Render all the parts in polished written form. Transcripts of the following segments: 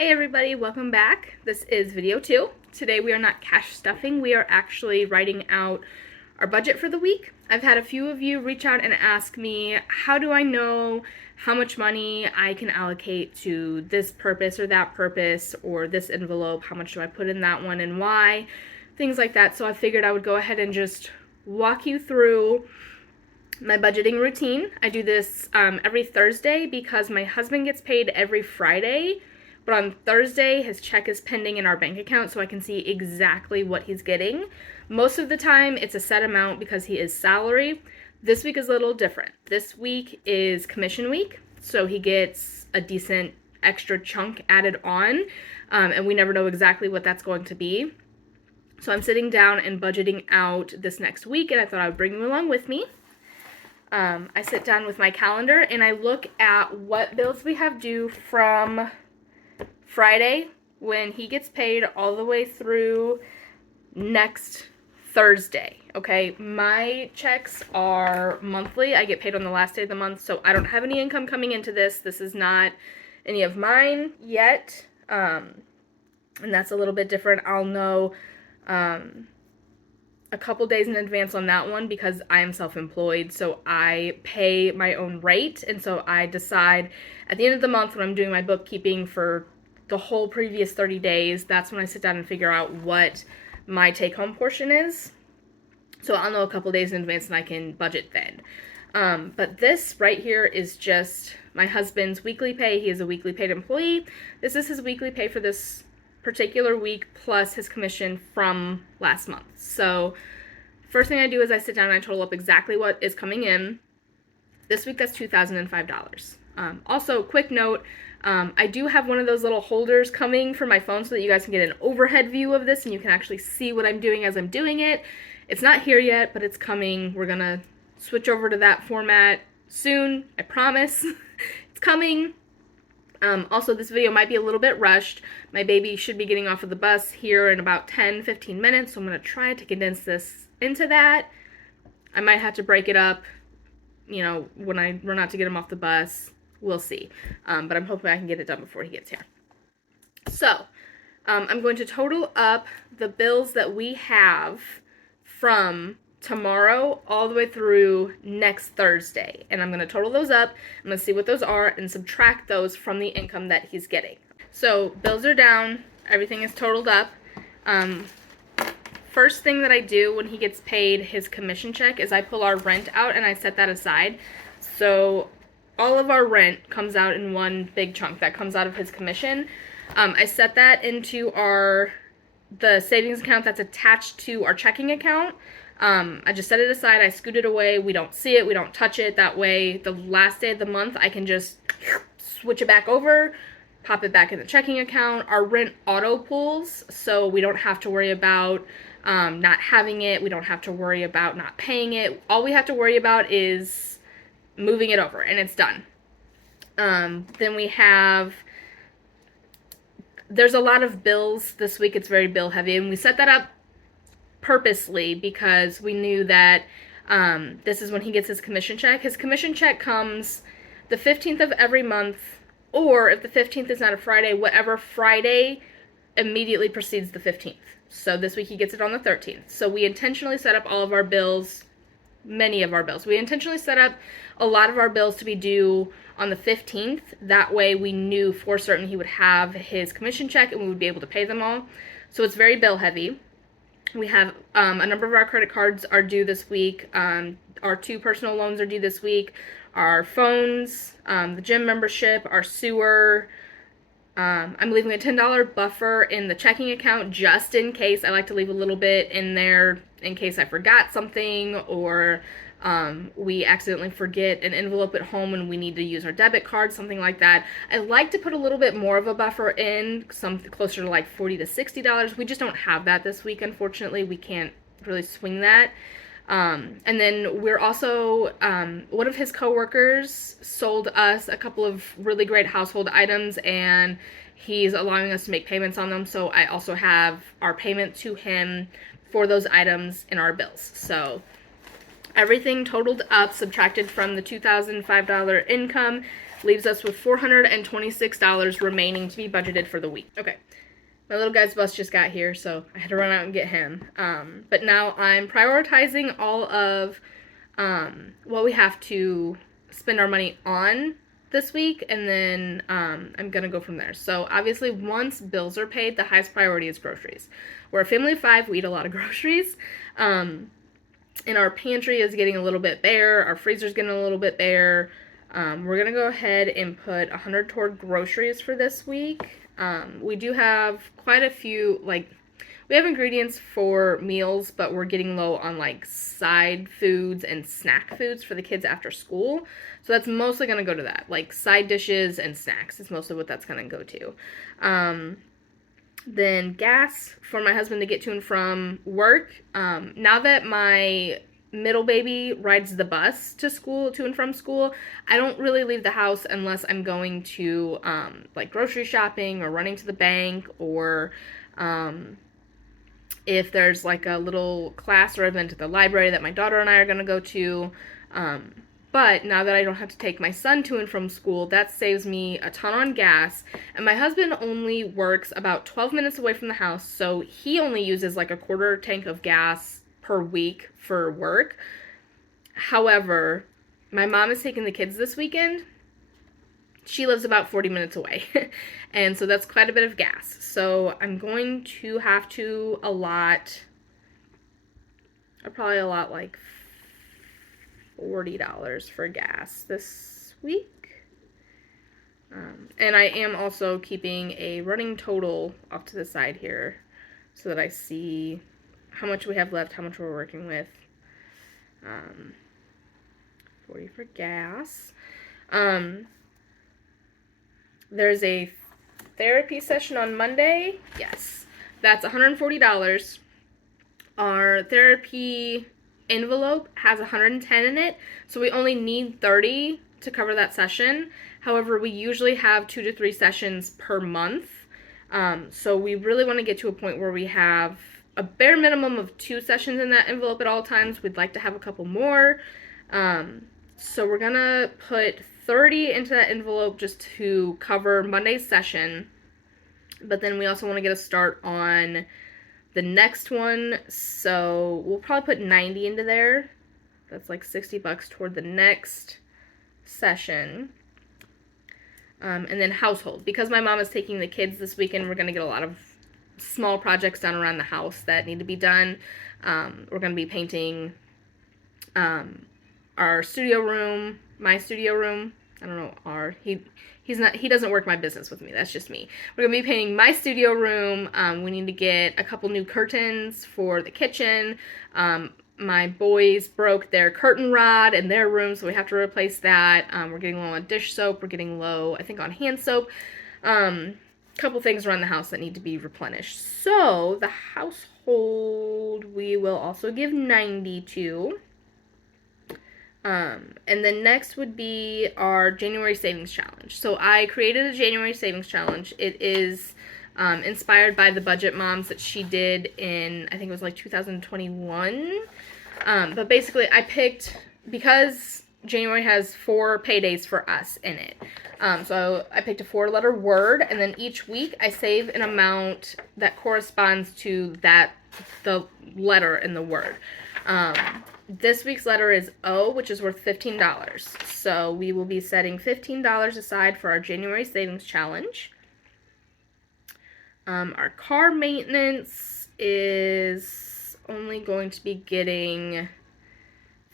Hey everybody, welcome back. This is video 2. Today we are not cash stuffing, we are actually writing out our budget for the week. I've had a few of you reach out and ask me, how do I know how much money I can allocate to this purpose or that purpose or this envelope, how much do I put in that one and why, things like that. So I figured I would go ahead and just walk you through my budgeting routine. I do this every Thursday because my husband gets paid every Friday. But on Thursday, his check is pending in our bank account, so I can see exactly what he's getting. Most of the time, it's a set amount because he is salary. This week is a little different. This week is commission week, so he gets a decent extra chunk added on, and we never know exactly what that's going to be. So I'm sitting down and budgeting out this next week, and I thought I would bring you along with me. I sit down with my calendar, and I look at what bills we have due from Friday when he gets paid all the way through next Thursday. Okay, my checks are monthly. I get paid on the last day of the month, so I don't have any income coming into this. This is not any of mine yet, and that's a little bit different. I'll know a couple days in advance on that one because I am self-employed, so I pay my own rate, and so I decide at the end of the month when I'm doing my bookkeeping for the whole previous 30 days, that's when I sit down and figure out what my take-home portion is. So I'll know a couple days in advance and I can budget then. But this right here is just my husband's weekly pay. He is a weekly paid employee. This is his weekly pay for this particular week plus his commission from last month. So first thing I do is I sit down and I total up exactly what is coming in. This week that's $2,005. Also, quick note, I do have one of those little holders coming for my phone so that you guys can get an overhead view of this and you can actually see what I'm doing as I'm doing it. It's not here yet, but it's coming. We're gonna switch over to that format soon, I promise. It's coming. Also, this video might be a little bit rushed. My baby should be getting off of the bus here in about 10-15 minutes, so I'm gonna try to condense this into that. I might have to break it up, you know, when I run out to get him off the bus. We'll see. But I'm hoping I can get it done before he gets here. So, I'm going to total up the bills that we have from tomorrow all the way through next Thursday. And I'm going to total those up. I'm going to see what those are and subtract those from the income that he's getting. So, bills are down. Everything is totaled up. First thing that I do when he gets paid his commission check is I pull our rent out and I set that aside. So all of our rent comes out in one big chunk that comes out of his commission. I set that into the savings account that's attached to our checking account. I just set it aside, I scoot it away, we don't see it, we don't touch it. That way the last day of the month I can just switch it back over, pop it back in the checking account. Our rent auto pools, so we don't have to worry about not having it, we don't have to worry about not paying it. All we have to worry about is moving it over, and it's done. Then we have, there's a lot of bills this week. It's very bill heavy, and we set that up purposely because we knew that this is when he gets his commission check. His commission check comes the 15th of every month, or if the 15th is not a Friday, whatever Friday immediately precedes the 15th. So this week he gets it on the 13th. So we intentionally set up all of our bills, many of our bills. We intentionally set up a lot of our bills to be due on the 15th. That way we knew for certain he would have his commission check and we would be able to pay them all. So it's very bill heavy. We have a number of our credit cards are due this week. Our 2 personal loans are due this week. Our phones, the gym membership, our sewer. I'm leaving a $10 buffer in the checking account just in case. I like to leave a little bit in there in case I forgot something or we accidentally forget an envelope at home and we need to use our debit card, something like that. I like to put a little bit more of a buffer in, something closer to like $40 to $60. We just don't have that this week, unfortunately. We can't really swing that. And then we're also, one of his coworkers sold us a couple of really great household items and he's allowing us to make payments on them. So I also have our payment to him for those items in our bills. So everything totaled up, subtracted from the $2,005 income, leaves us with $426 remaining to be budgeted for the week. Okay, my little guy's bus just got here, so I had to run out and get him. But now I'm prioritizing all of what we have to spend our money on this week, and then I'm gonna go from there. So obviously, once bills are paid, the highest priority is groceries. We're a family of 5. We eat a lot of groceries, and our pantry is getting a little bit bare. Our freezer's getting a little bit bare. We're gonna go ahead and put 100 toward groceries for this week. We do have quite a few, like, we have ingredients for meals, but we're getting low on like side foods and snack foods for the kids after school. So that's mostly going to go to that, like side dishes and snacks is mostly what that's going to go to. Then gas for my husband to get to and from work. Now that my middle baby rides the bus to school, to and from school, I don't really leave the house unless I'm going to like grocery shopping or running to the bank, or if there's like a little class or event at the library that my daughter and I are going to go to. But now that I don't have to take my son to and from school, that saves me a ton on gas. And my husband only works about 12 minutes away from the house, so he only uses like a quarter tank of gas per week for work. However, my mom is taking the kids this weekend. She lives about 40 minutes away, and so that's quite a bit of gas. So I'm going to have to allot, I'll probably allot like $40 for gas this week. And I am also keeping a running total off to the side here so that I see how much we have left, how much we're working with. 40 for gas. There's a therapy session on Monday. Yes, that's $140. Our therapy envelope has 110 in it, so we only need 30 to cover that session. However, we usually have 2 to 3 sessions per month. So we really want to get to a point where we have a bare minimum of 2 sessions in that envelope at all times. We'd like to have a couple more. So we're gonna put 30 into that envelope just to cover Monday's session. But then we also want to get a start on the next one. So we'll probably put 90 into there. That's like $60 toward the next session. And then household. Because my mom is taking the kids this weekend, we're going to get a lot of small projects done around the house that need to be done. We're going to be painting our studio room, my studio room. I don't know, he doesn't work my business with me. That's just me. We're going to be painting my studio room. We need to get a couple new curtains for the kitchen. My boys broke their curtain rod in their room, so we have to replace that. We're getting low on dish soap. We're getting low, I think, on hand soap. Couple things around the house that need to be replenished. So the household we will also give 90 to. And then next would be our January Savings Challenge. So I created a January Savings Challenge. It is inspired by the Budget Moms that she did in, I think it was like 2021. But basically I picked, because January has 4 paydays for us in it. So I picked a 4-letter word, and then each week I save an amount that corresponds to the letter in the word. This week's letter is O, which is worth $15. So we will be setting $15 aside for our January Savings Challenge. Our car maintenance is only going to be getting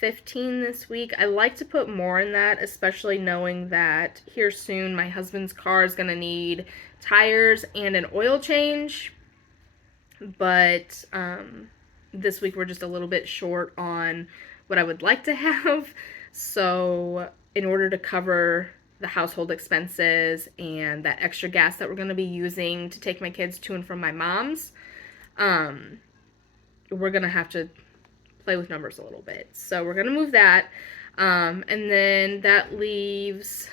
$15 this week. I like to put more in that, especially knowing that here soon my husband's car is going to need tires and an oil change. But this week we're just a little bit short on what I would like to have. So in order to cover the household expenses and that extra gas that we're going to be using to take my kids to and from my mom's, we're going to have to play with numbers a little bit. So we're going to move that. And then that leaves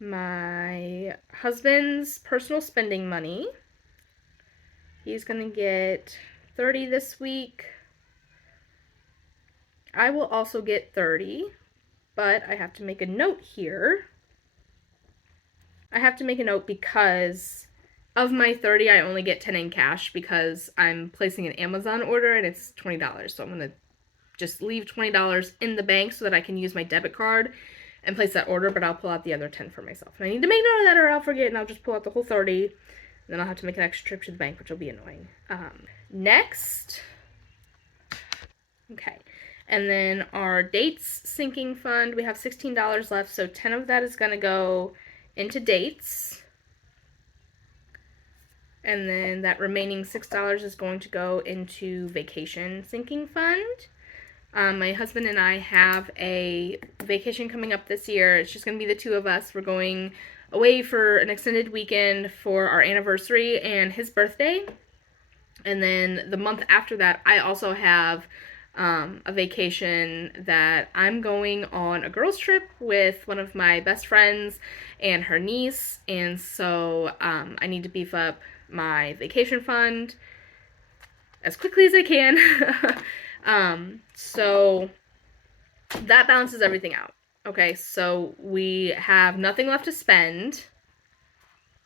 my husband's personal spending money. He's going to get 30 this week. I will also get 30. but I have to make a note here. I have to make a note because of my 30, I only get 10 in cash because I'm placing an Amazon order and it's $20. So I'm going to just leave $20 in the bank so that I can use my debit card and place that order, but I'll pull out the other 10 for myself. And I need to make note of that or I'll forget and I'll just pull out the whole 30. And then I'll have to make an extra trip to the bank, which will be annoying. Next. Okay. And then our dates sinking fund, we have $16 left, so 10 of that is going to go into dates. And then that remaining $6 is going to go into vacation sinking fund. My husband and I have a vacation coming up this year. It's just going to be the two of us. We're going away for an extended weekend for our anniversary and his birthday. And then the month after that, I also have a vacation that I'm going on a girls' trip with one of my best friends and her niece. And so I need to beef up my vacation fund as quickly as I can. So that balances everything out. Okay, so we have nothing left to spend.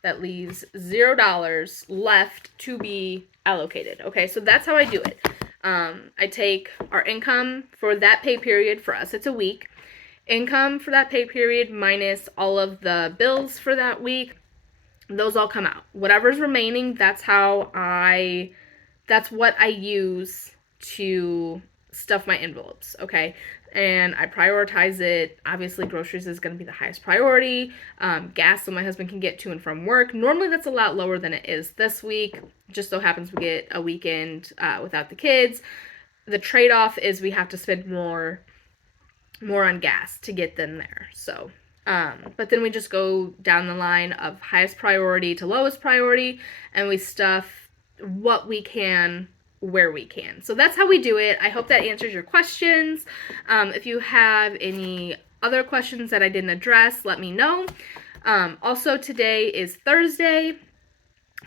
That leaves $0 left to be allocated. Okay, so that's how I do it. I take our income for that pay period. For us, it's a week. Income for that pay period minus all of the bills for that week. Those all come out. Whatever's remaining, that's what I use to stuff my envelopes, okay? And I prioritize it. Obviously, groceries is going to be the highest priority. Gas so my husband can get to and from work. Normally, that's a lot lower than it is this week. Just so happens we get a weekend without the kids. The trade-off is we have to spend more on gas to get them there. So, but then we just go down the line of highest priority to lowest priority, and we stuff what we can where we can. So that's how we do it. I hope that answers your questions. If you have any other questions that I didn't address, let me know. Also, today is Thursday,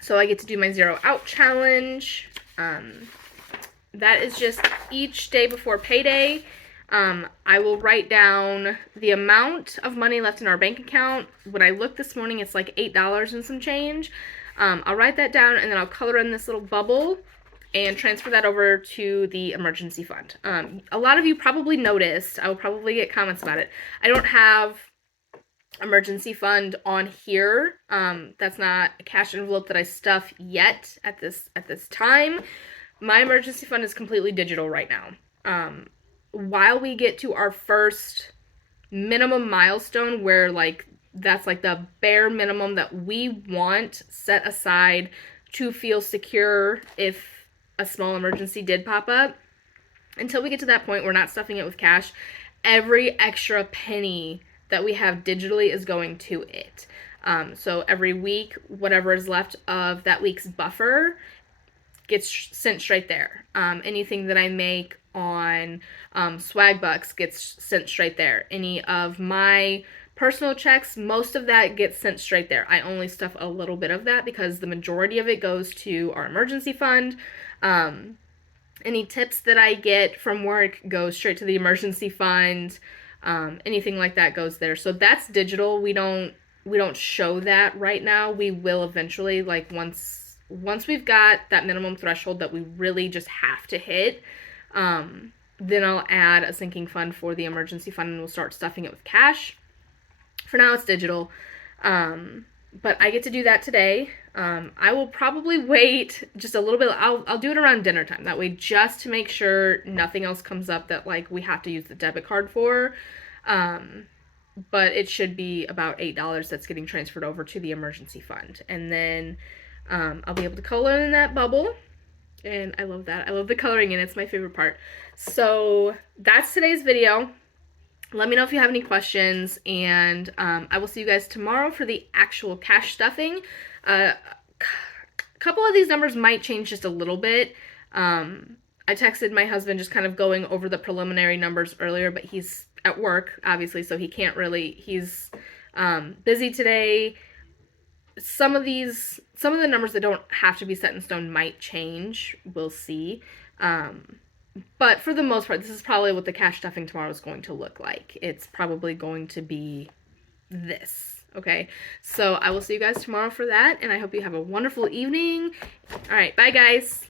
so I get to do my zero out challenge. That is just each day before payday. I will write down the amount of money left in our bank account. When I looked this morning, it's like $8 and some change. I'll write that down and then I'll color in this little bubble and transfer that over to the emergency fund. A lot of you probably noticed, I will probably get comments about it, I don't have emergency fund on here. That's not a cash envelope that I stuff yet at this time. My emergency fund is completely digital right now. While we get to our first minimum milestone where that's like the bare minimum that we want set aside to feel secure if a small emergency did pop up, until we get to that point, we're not stuffing it with cash. Every extra penny that we have digitally is going to it. So every week, whatever is left of that week's buffer gets sent straight there. Anything that I make on swag bucks gets sent straight there. Any of my personal checks, most of that gets sent straight there. I only stuff a little bit of that because the majority of it goes to our emergency fund. Any tips that I get from work goes straight to the emergency fund. Anything like that goes there. So that's digital. We don't show that right now. We will eventually, like once we've got that minimum threshold that we really just have to hit, then I'll add a sinking fund for the emergency fund and we'll start stuffing it with cash. For now, it's digital. But I get to do that today. I will probably wait just a little bit. I'll do it around dinner time. That way, just to make sure nothing else comes up that we have to use the debit card for. But it should be about $8 that's getting transferred over to the emergency fund. And then I'll be able to color in that bubble. And I love that. I love the coloring in it. It's my favorite part. So that's today's video. Let me know if you have any questions, and I will see you guys tomorrow for the actual cash stuffing. A couple of these numbers might change just a little bit. I texted my husband just kind of going over the preliminary numbers earlier, but he's at work, obviously, so he can't really, he's busy today. Some of the numbers that don't have to be set in stone might change. We'll see. But for the most part, this is probably what the cash stuffing tomorrow is going to look like. It's probably going to be this. Okay, so I will see you guys tomorrow for that, and I hope you have a wonderful evening. All right, bye guys.